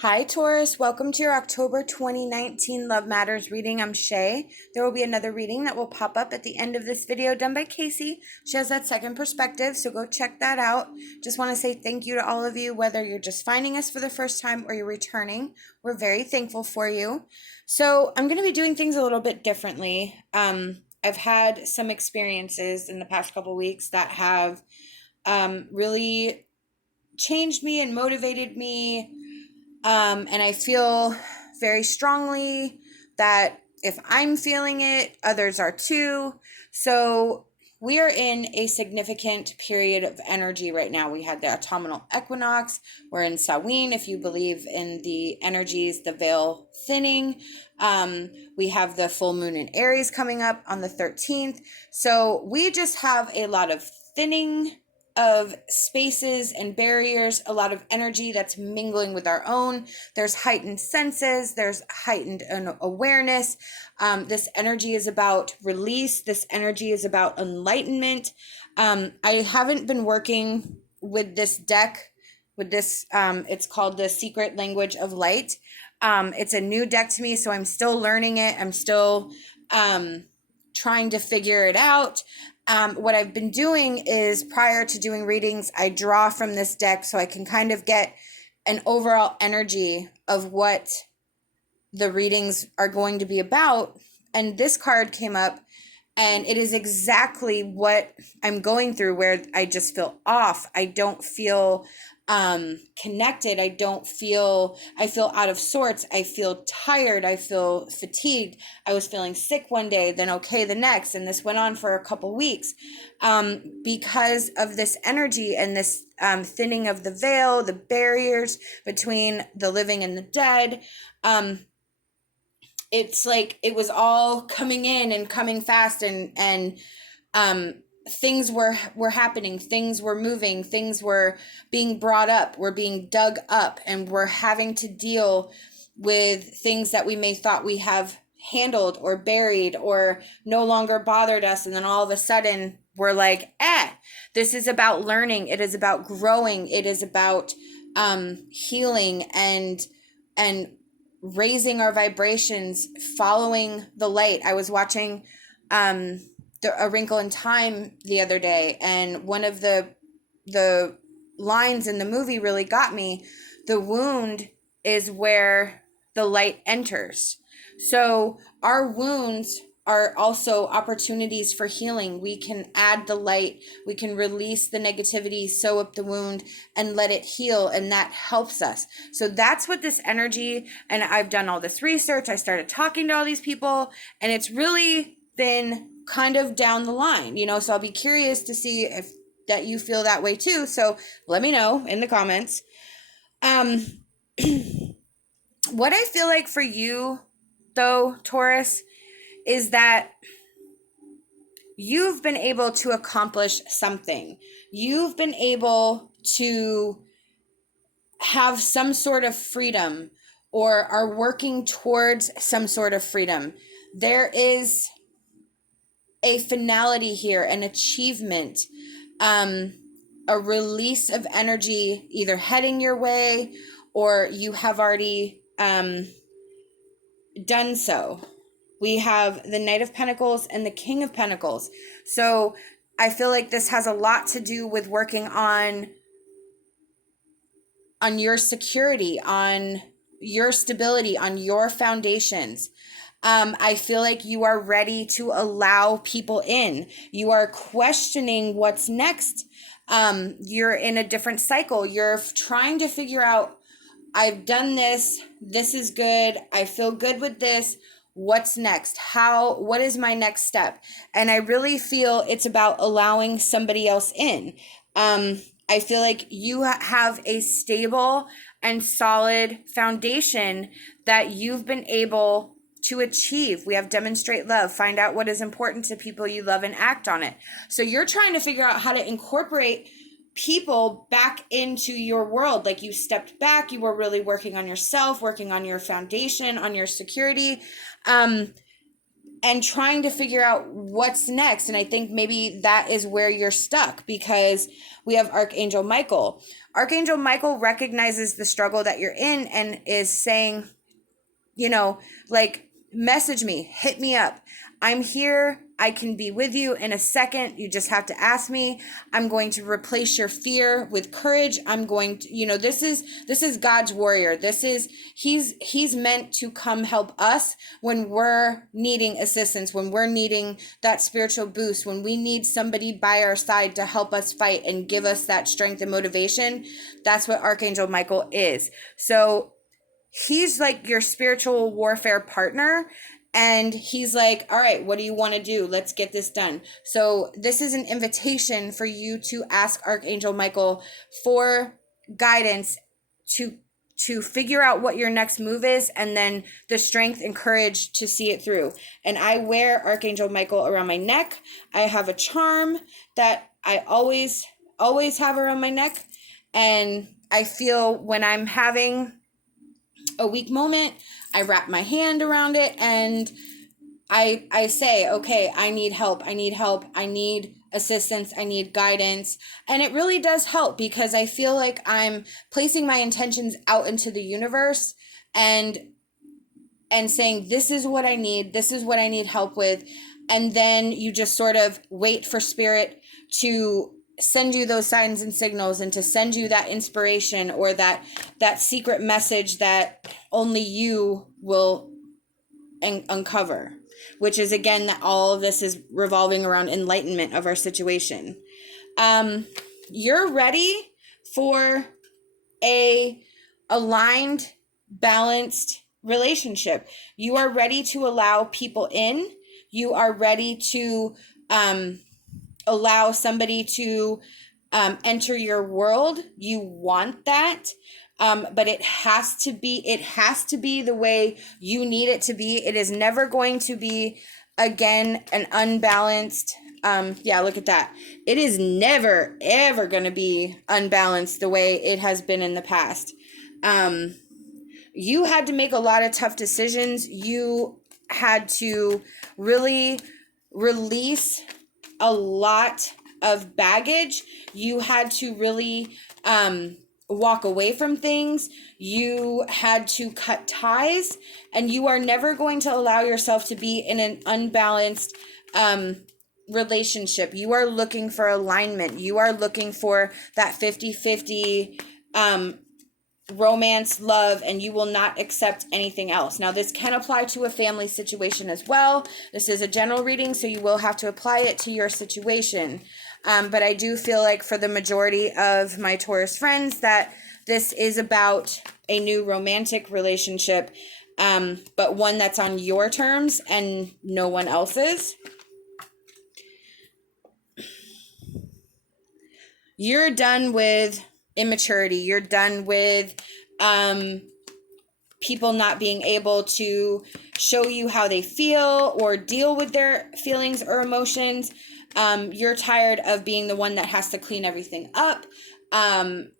Hi, Taurus. Welcome to your October 2019 Love Matters reading. I'm SHAE. There will be another reading that will pop up at the end of this video done by KACEE. She has that second perspective, so go check that out. Just want to say thank you to all of you, whether you're just finding us for the first time or you're returning. We're very thankful for you. So I'm going to be doing things a little bit differently. I've had some experiences in the past couple weeks that have really changed me and motivated me. And I feel very strongly that if I'm feeling it, others are too. So we are in a significant period of energy right now. We had the autumnal equinox. We're in Samhain, if you believe in the energies, the veil thinning. We have the full moon in Aries coming up on the 13th. So we just have a lot of thinning of spaces and barriers, a lot of energy that's mingling with our own. There's heightened senses, there's heightened awareness. This energy is about release. This energy is about enlightenment. I haven't been working with this deck, with this, it's called the Secret Language of Light. It's a new deck to me, so I'm still learning it. I'm still trying to figure it out. What I've been doing is, prior to doing readings, I draw from this deck so I can kind of get an overall energy of what the readings are going to be about. And this card came up, and it is exactly what I'm going through, where I just feel off. I don't feel connected. I feel out of sorts. I feel tired. I feel fatigued. I was feeling sick one day, then okay the next, and this went on for a couple weeks because of this energy and this thinning of the veil, the barriers between the living and the dead. It's like it was all coming in and coming fast, and things were happening, things were moving, things were being brought up, were being dug up, and we're having to deal with things that we may thought we have handled or buried or no longer bothered us. And then all of a sudden we're like, this is about learning. It is about growing. It is about healing and raising our vibrations, following the light. I was watching A Wrinkle in Time the other day, and one of the lines in the movie really got me. The wound is where the light enters. So our wounds are also opportunities for healing. We can add the light, we can release the negativity, sew up the wound, and let it heal, and that helps us. So that's what this energy, and I've done all this research, I started talking to all these people, and it's really been kind of down the line, so I'll be curious to see if that you feel that way too. So let me know in the comments. What I feel like for you though, Taurus, is that you've been able to accomplish something. You've been able to have some sort of freedom, or are working towards some sort of freedom. There is a finality here, an achievement, a release of energy either heading your way, or you have already done so. We have the Knight of Pentacles and the King of Pentacles. So I feel like this has a lot to do with working on your security, on your stability, on your foundations. I feel like you are ready to allow people in. You are questioning what's next. You're in a different cycle. You're trying to figure out, I've done this. This is good. I feel good with this. What's next? What is my next step? And I really feel it's about allowing somebody else in. I feel like you have a stable and solid foundation that you've been able to achieve. We have demonstrate love, find out what is important to people you love, and act on it. So you're trying to figure out how to incorporate people back into your world. Like, you stepped back, you were really working on yourself, working on your foundation, on your security. and trying to figure out what's next. And I think maybe that is where you're stuck, because we have Archangel Michael. Archangel Michael recognizes the struggle that you're in and is saying, you know, like, message me, hit me up. I'm here. I can be with you in a second. You just have to ask me. I'm going to replace your fear with courage. I'm going to, you know, this is God's warrior. He's meant to come help us when we're needing assistance, when we're needing that spiritual boost, when we need somebody by our side to help us fight and give us that strength and motivation. That's what Archangel Michael is. So he's like your spiritual warfare partner. And he's like, all right, what do you want to do? Let's get this done. So this is an invitation for you to ask Archangel Michael for guidance to figure out what your next move is, and then the strength and courage to see it through. And I wear Archangel Michael around my neck. I have a charm that I always have around my neck. And I feel when I'm having a weak moment, I wrap my hand around it and I say, okay, I need help. I need assistance. I need guidance. And it really does help, because I feel like I'm placing my intentions out into the universe and saying, this is what I need. This is what I need help with. And then you just sort of wait for spirit to send you those signs and signals, and to send you that inspiration or that secret message that only you will uncover, which is, again, that all of this is revolving around enlightenment of our situation. You're ready for a aligned, balanced relationship. You are ready to allow people in. You are ready to allow somebody to enter your world. You want that, but it has to be the way you need it to be. It is never going to be, again, an unbalanced. Look at that. It is never ever going to be unbalanced the way it has been in the past. You had to make a lot of tough decisions. You had to really release a lot of baggage. You had to really walk away from things. You had to cut ties, and you are never going to allow yourself to be in an unbalanced relationship. You are looking for alignment. You are looking for that 50-50 romance, love, and you will not accept anything else. Now, this can apply to a family situation as well. This is a general reading, so you will have to apply it to your situation. But I do feel like for the majority of my Taurus friends that this is about a new romantic relationship, but one that's on your terms and no one else's. You're done with immaturity. You're done with people not being able to show you how they feel or deal with their feelings or emotions. You're tired of being the one that has to clean everything up.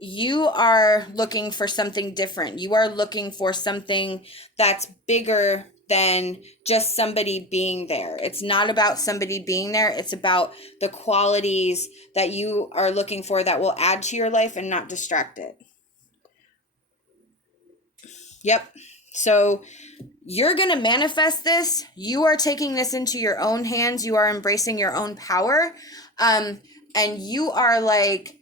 You are looking for something different. You are looking for something that's bigger than just somebody being there. It's not about somebody being there. It's about the qualities that you are looking for that will add to your life and not distract it. Yep. So you're going to manifest this. You are taking this into your own hands. You are embracing your own power. And you are like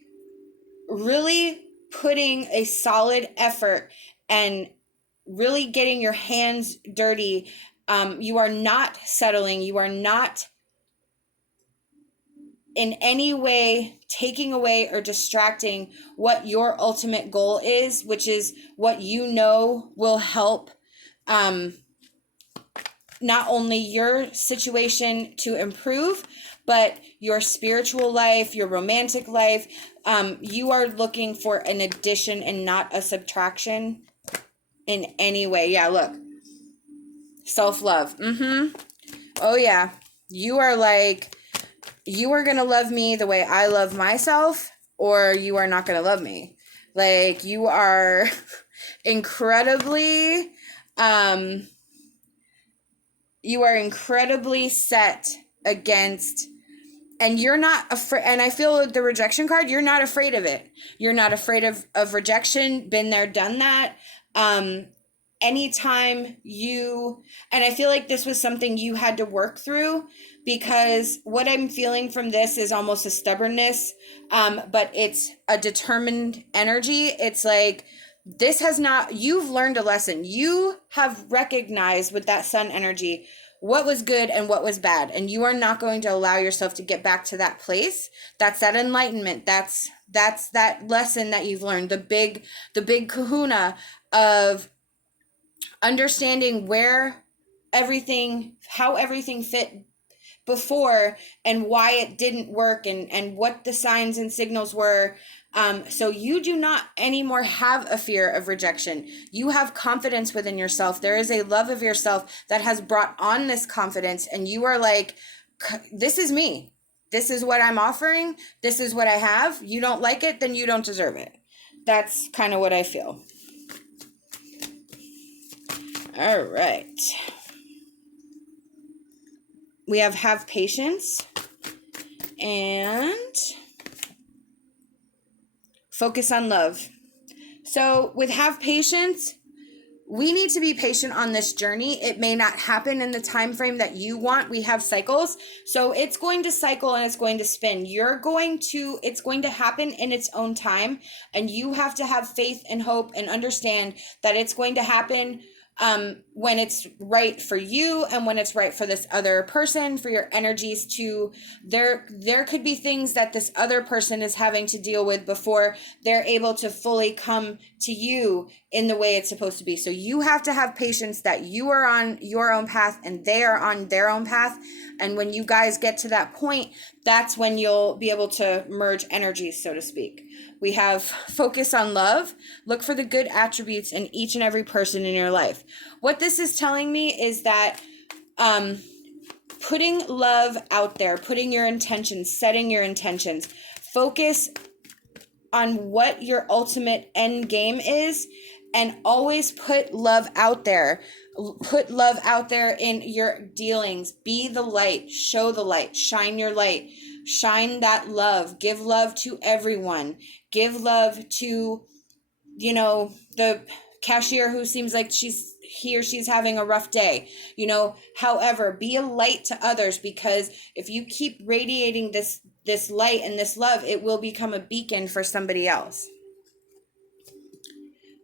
really putting a solid effort and really getting your hands dirty. You are not settling. You are not in any way taking away or distracting what your ultimate goal is, which is what you know will help not only your situation to improve, but your spiritual life, your romantic life. You are looking for an addition and not a subtraction in any way. Yeah, look. Self-love. Oh, yeah. You are like, you are going to love me the way I love myself, or you are not going to love me. Like, you are incredibly You are incredibly set against, and you're not afraid. And I feel the rejection card, you're not afraid of it. You're not afraid of rejection. Been there, done that. Anytime you, and I feel like this was something you had to work through, because what I'm feeling from this is almost a stubbornness, but it's a determined energy. It's like, this has not, you've learned a lesson. You have recognized with that sun energy what was good and what was bad, and you are not going to allow yourself to get back to that place. That's that enlightenment. That's that lesson that you've learned, the big kahuna of understanding how everything fit before and why it didn't work, and what the signs and signals were. So you do not anymore have a fear of rejection. You have confidence within yourself. There is a love of yourself that has brought on this confidence, and you are like, this is me. This is what I'm offering. This is what I have. You don't like it, then you don't deserve it. That's kind of what I feel. All right. We have patience and focus on love. So with have patience, we need to be patient on this journey. It may not happen in the time frame that you want. We have cycles. So it's going to cycle and it's going to spin. It's going to happen in its own time. And you have to have faith and hope and understand that it's going to happen when it's right for you and when it's right for this other person, for your energies to, there could be things that this other person is having to deal with before they're able to fully come to you in the way it's supposed to be. So you have to have patience that you are on your own path and they are on their own path. And when you guys get to that point, that's when you'll be able to merge energies, so to speak. We have focus on love. Look for the good attributes in each and every person in your life. What this is telling me is that putting love out there, putting your intentions, setting your intentions, focus on what your ultimate end game is, and always put love out there. Put love out there in your dealings. Be the light, show the light, shine your light, shine that love, give love to everyone. Give love to, the cashier who seems like she's having a rough day. However, be a light to others, because if you keep radiating this light and this love, it will become a beacon for somebody else.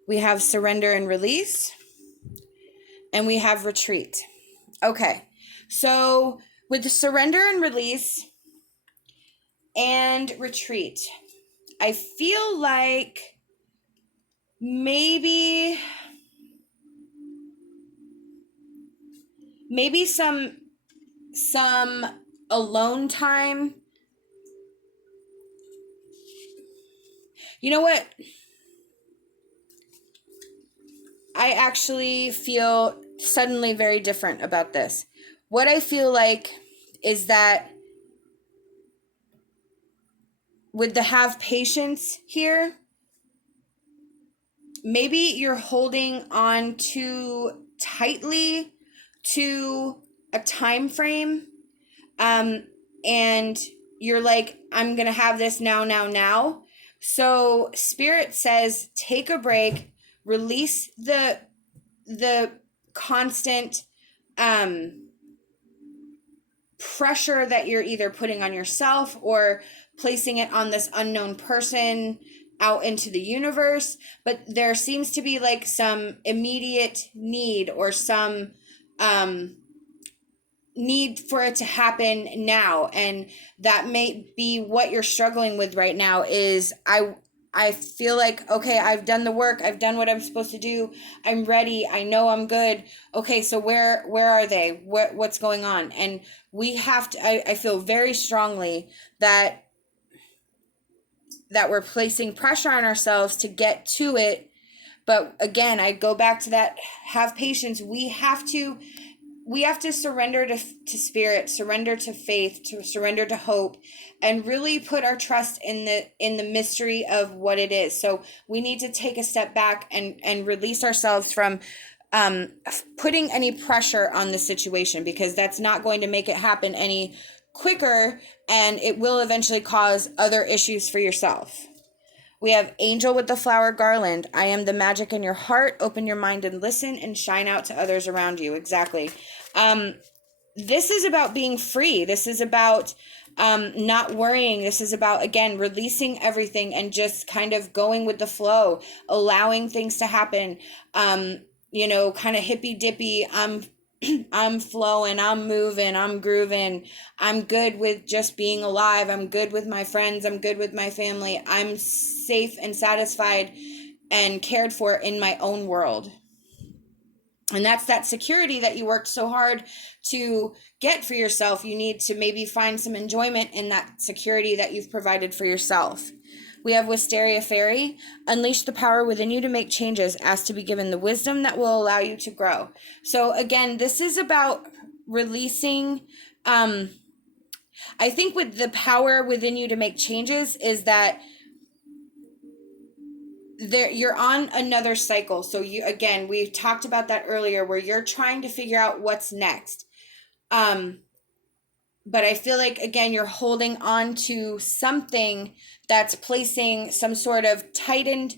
We have surrender and release, and we have retreat. Okay, so with the surrender and release and retreat, I feel like maybe some alone time. You know what? I actually feel suddenly very different about this. What I feel like is that with the have patience here, maybe you're holding on too tightly to a time frame, and you're like, I'm gonna have this now. So Spirit says, take a break, release the constant pressure that you're either putting on yourself or placing it on this unknown person out into the universe. But there seems to be like some immediate need, or some need for it to happen now, and that may be what you're struggling with right now. Is I feel like, okay, I've done the work, I've done what I'm supposed to do, I'm ready, I know I'm good. Okay, so where are they? What's going on? And we have to, I feel very strongly that we're placing pressure on ourselves to get to it. But again, I go back to that, have patience. We have to surrender to spirit, surrender to faith, to surrender to hope, and really put our trust in the mystery of what it is. So we need to take a step back and release ourselves from putting any pressure on the situation, because that's not going to make it happen any quicker, and it will eventually cause other issues for yourself. We have Angel with the flower garland. I am the magic in your heart. Open your mind and listen and shine out to others around you. Exactly. This is about being free. This is about not worrying. This is about, again, releasing everything and just kind of going with the flow, allowing things to happen. You know, kind of hippy dippy. I'm flowing, I'm moving, I'm grooving. I'm good with just being alive. I'm good with my friends. I'm good with my family. I'm safe and satisfied and cared for in my own world. And that's that security that you worked so hard to get for yourself. You need to maybe find some enjoyment in that security that you've provided for yourself. We have Wisteria Fairy. Unleash the power within you to make changes. Ask to be given the wisdom that will allow you to grow. So again, this is about releasing. I think with the power within you to make changes is that you're on another cycle. So you, again, we talked about that earlier, where you're trying to figure out what's next. But I feel like, again, you're holding on to something that's placing some sort of tightened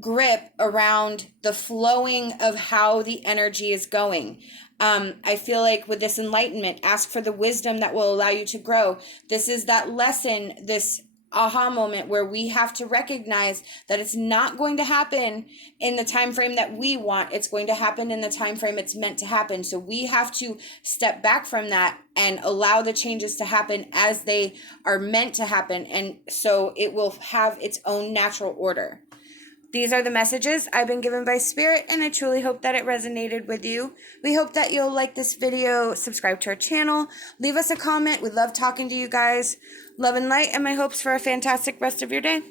grip around the flowing of how the energy is going. I feel like with this enlightenment, ask for the wisdom that will allow you to grow. This is that lesson, this aha moment where we have to recognize that it's not going to happen in the time frame that we want. It's going to happen in the time frame it's meant to happen. So we have to step back from that and allow the changes to happen as they are meant to happen, and so it will have its own natural order. These are the messages I've been given by Spirit, and I truly hope that it resonated with you. We hope that you'll like this video, subscribe to our channel, leave us a comment. We love talking to you guys. Love and light, and my hopes for a fantastic rest of your day.